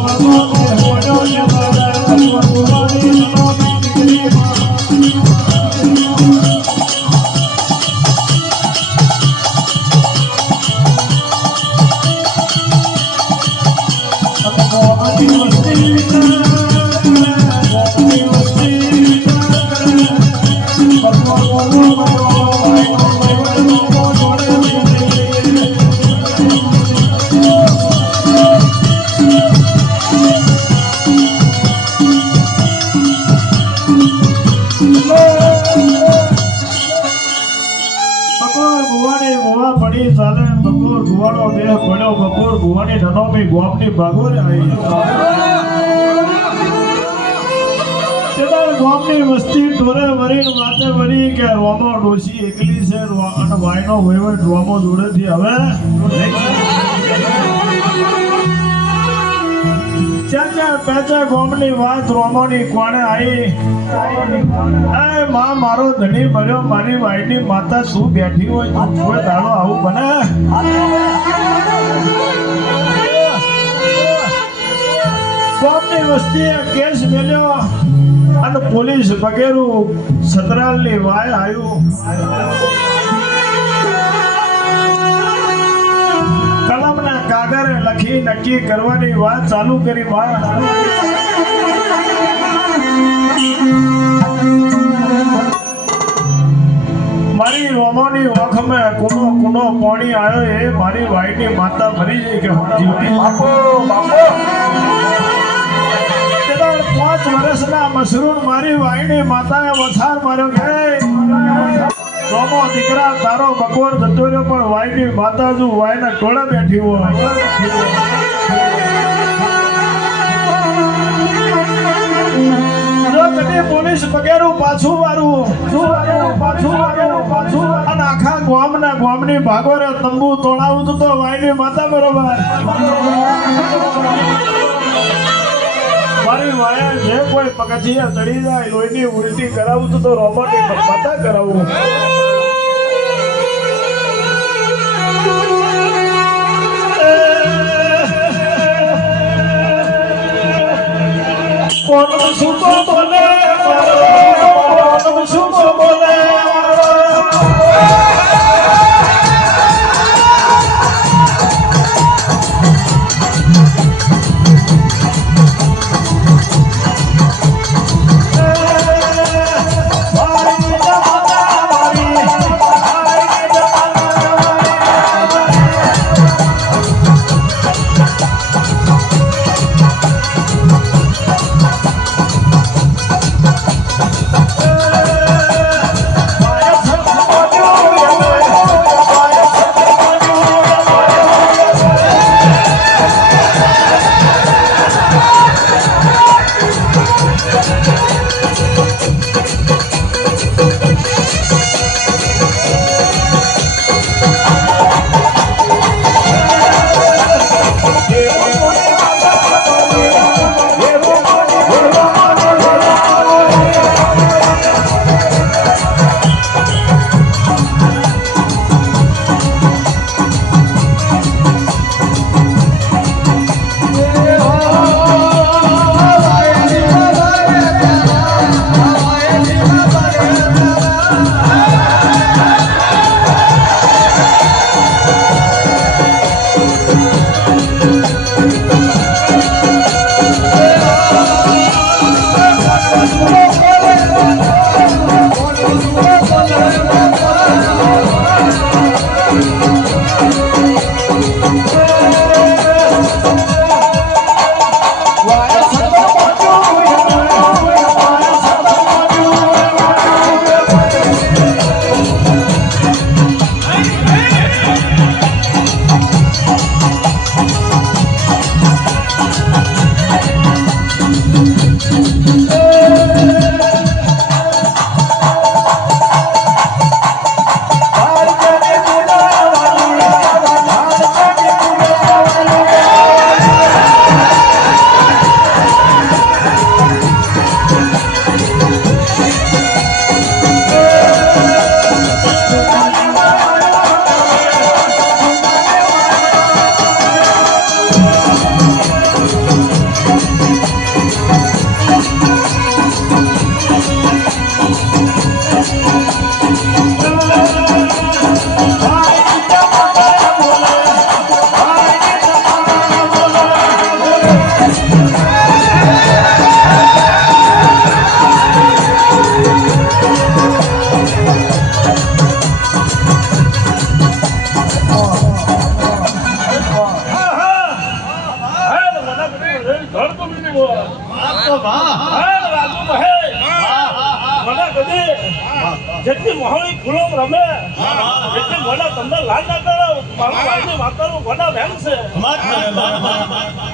Oh, Bhuvani ભુવા પડી ચાલે, બપોર ભુવાનો દેહ પડ્યો બપોર ભુવાની ધનોમી ગોમની ભાગોર આવી. તેદાર ગોપની વસ્તી ઢોરે વરી વાતે વરી કે રોમો ડોશી એકલી છે અને વાયનો વહીવટ રોમો જોડેથી હવે ચાર ચાર પેચા ગોમની વાત રોમોની કોણે આવી એ માં, મારો ધણી ભર્યો મારી વાઈની માતા શું બેઠી હોય? કોઈ દાડો આવું બને? ગોમની વસ્તીએ કેસ મેલ્યો અને પોલીસ વગેરું સતરાલની વાય આવ્યું કલમના લખી નક્કી કરવાની વાત ચાલુ કરી વાત મારી રોમોની ઓખમાં કુનો કુનો પાણી આવ્યો એ મારી વાઈની માતા મરી જઈ કે હું જીવતી બાપો બાપો. પાંચ વર્ષના મશરૂર મારી વાઈની માતાએ વથાર માર્યો કે રોમો દીકરા, તારો બકોર જતો રહ્યો પણ વાયની માતાજુ વાયના ટોળા બેઠી હોય. પોલીસ પગેરું પાછું શું પાછું વાળું, પાછું અને આખા ગામના ગામની ભાગોરે તંબુ તોડાવું તો વાયની માતા બરોબર. મારી વાયા જે કોઈ પગથિયા ચડી જાય, લોહીની ઉલટી કરાવું તો રોબોટની માતા કરાવું. કોણ ધળ તો મને બોલ વાહ જેટલી મહોળી ફૂલોમ રમે જેટલી મને તમને લાલ ના કરે મારું રાજની માતાનું ગોડા બેન છે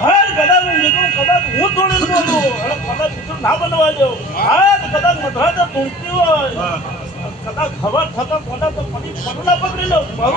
હા કદાચ લીધું કદાચ હું. તોડી બોલું અને કદાચ બીજું ના બનવા જાઉં હા કદાચ મધરાજા તૂટતી હોય કદાચ ખબર થતા કોના તો પડી પગલા પકડી લો મારું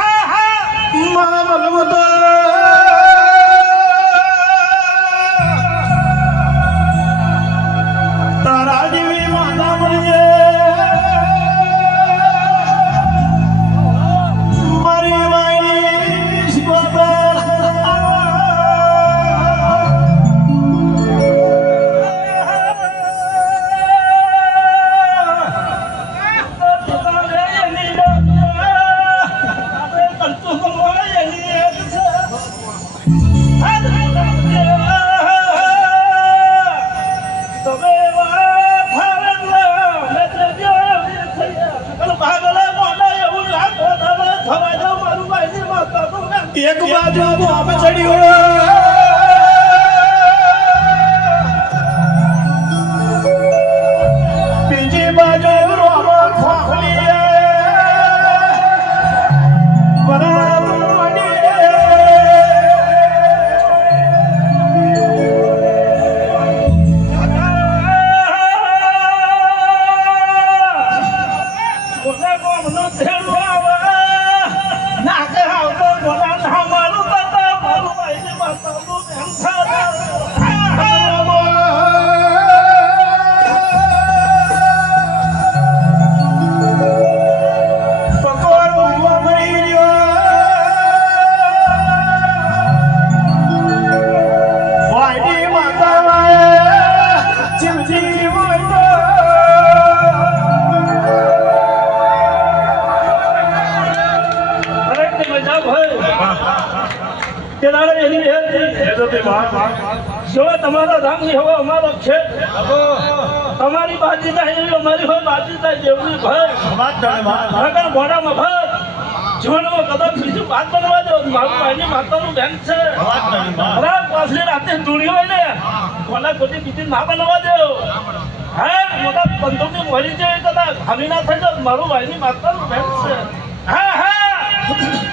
¡Mamá, mamá, mamá! જો તમારો રંગ એવો અમારો છે તમારી બાજી થાય એવી અમારી હોય બાજી થાય જેવડી ભાઈ નગર મોડામાં ભાઈ જીવનમાં કદાચ બીજું વાત બનવા દો. મારું ભાઈની માતાનું બેંક છે. ખરાબ પાછલી રાતે ધૂળી હોય ને કોના ખોટી બીજી ના બનવા દો. હે મોટા બંધુની મરી જાય કદાચ હામી ના થઈ જાય મારું ભાઈની માતાનું બેંક છે. હા હા.